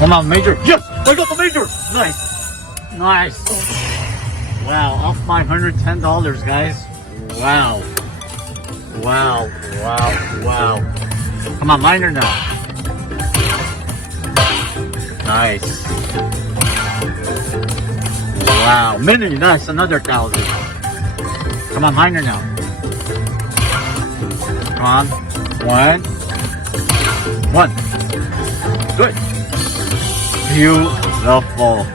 Come on, major. Yes! I got the major! Nice. Nice. Wow, off my $110, guys. Wow. Wow, wow, wow. Come on, minor now. Nice. Wow, mini, nice, another 1,000. Come on, minor now. Come on. One. Good. Beautiful.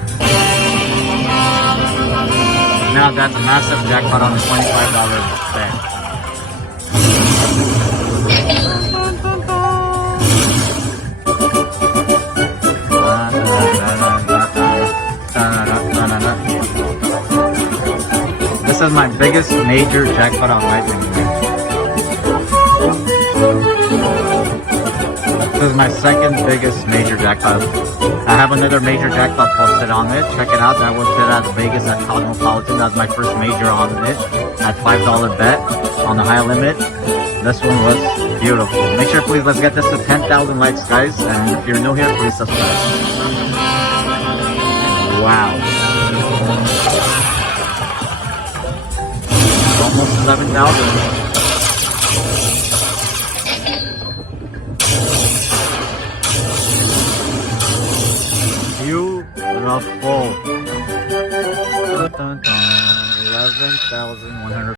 Now that's a massive jackpot on the $25 bet. This is my biggest major jackpot on Lightning. This is my second biggest major jackpot. I have another major jackpot posted on it. Check it out. That was bid at Vegas at Cosmopolitan. That was my first major on it at $5 bet on the high limit. This one was beautiful. Make sure, please, let's get this to 10,000 likes, guys. And if you're new here, please subscribe. Wow. Almost 11,000. Beautiful. 11,100.